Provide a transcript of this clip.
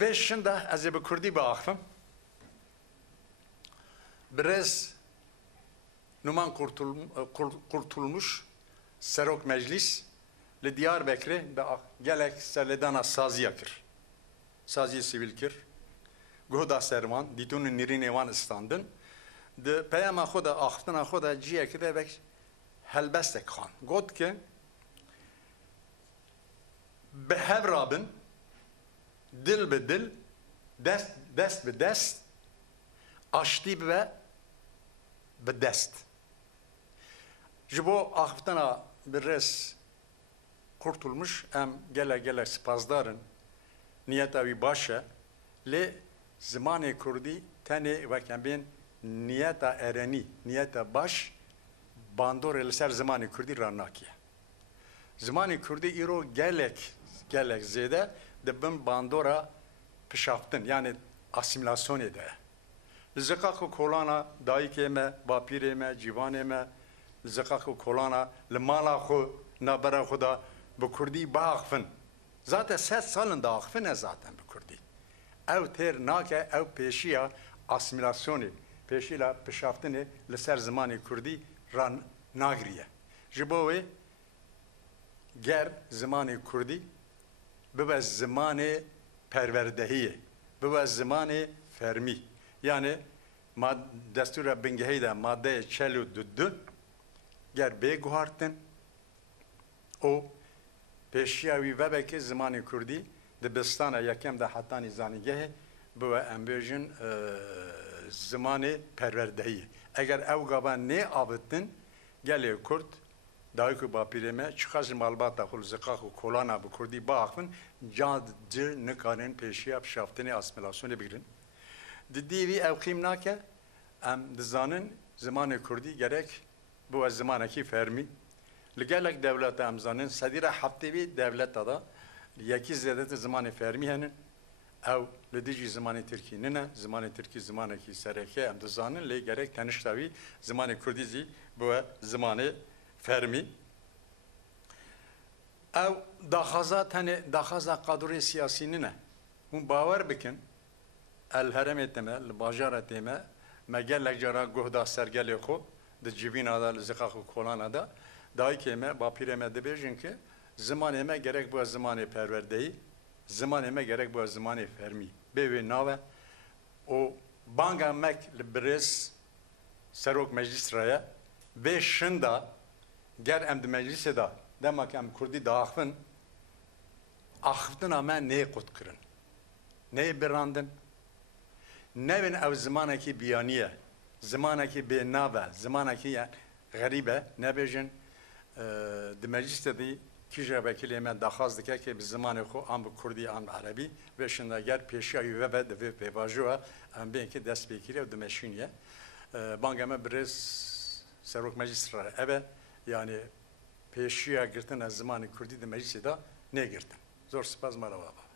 Ve şimdi az bir Kürdi bağıfım. Biraz numan kurtulmuş Serok Meclis li Diyarbakır'ı da gelek serledana sazı yakır. Sazı sivil kir. Goda servan, ditunun nirin evan istandın. De peyama xoda, axtına xoda ciye kide bek helbestek khan. God ki behev rabın, dil be dil, dest be dest, aştib ve be dest. Jibo axtına bir res kurtulmuş, em gele spazdarın niyet avi başa, le zamanı Kurdi tane vaken ben niyeta ereni, niyeta baş bandor elser zamanı Kurdi ranakiye. Zamanı Kurdi iro gelek zede de ben bandora pişaftın yani asimilasyon ede. Zekakı kolana dayikeme, bapireme, civaneme, zekakı kolana lemala xo nabara xuda bu Kurdi bağfın. Zaten 7 salın da ağfın zaten bu Kurdi. Ev ter nake ev peşiya asimilasyonu peşiyle pişaftını leser zamanı Kurdi ran nagriye. Jibowe ger zamanı Kurdi bibe zamanı perverdehiye, bibe zamanı fermi. Yani destura bingehide madde çelu düddü ger beguhartın o peşiyavi vebeke zamanı Kurdi dibistana yakem de hatta nizanigehe bu embejin zamanı perverdeyi. Eğer ev gaban ne avıttın geliyor Kurt dayıkı bapireme çıkazı malbata kul zekaku kolana bu Kurdi bağfın cadı nıkanın peşiyap şaftını asimilasyonu birin. Didivi ev kimnake em dizanın zamanı Kurdi gerek bu zamanaki fermi لگلک دولت امزانن صدیر حبتوی دولت دادا یکی زیادت زمان فرمی هنن او لدیجی زمان ترکی نه زمان ترکی زمانه کی سرکه ام دزانن لی گرک تنشتاوی زمان کردیزی bu زمان فرمی او داخازا قدر سیاسی نه هم باور بکن الهرم etme الباجار etme مگلک جرا گهدا سرگلی خو د جیبین آدا لزقاق کولان آدا dahi keme bapireme de bejin ki zaman eme gerek bu zamanı perverdeyi zaman eme gerek bu zamanı fermi bevi nave o banga mek libres serok meclis raya ve şında ger emd meclise da demek em Kurdi dağfın ahftın ama ne kutkırın ne birandın nevin ev zamanaki biyaniye zamanaki be nave zamanaki yani garibe ne bejin د مجلس دی کیجا وکیل من دخواست که که به زمان خو ام کردی ام عربی و شندگر پیشی و بعد به واژوا ام بین که دست بگیره و دمشینیه بانگمه برس سروک مجلس را اوه yani پیشی گرتن از زمان کردی د مجلس دا نه گرتن زور سپاس مرا بابا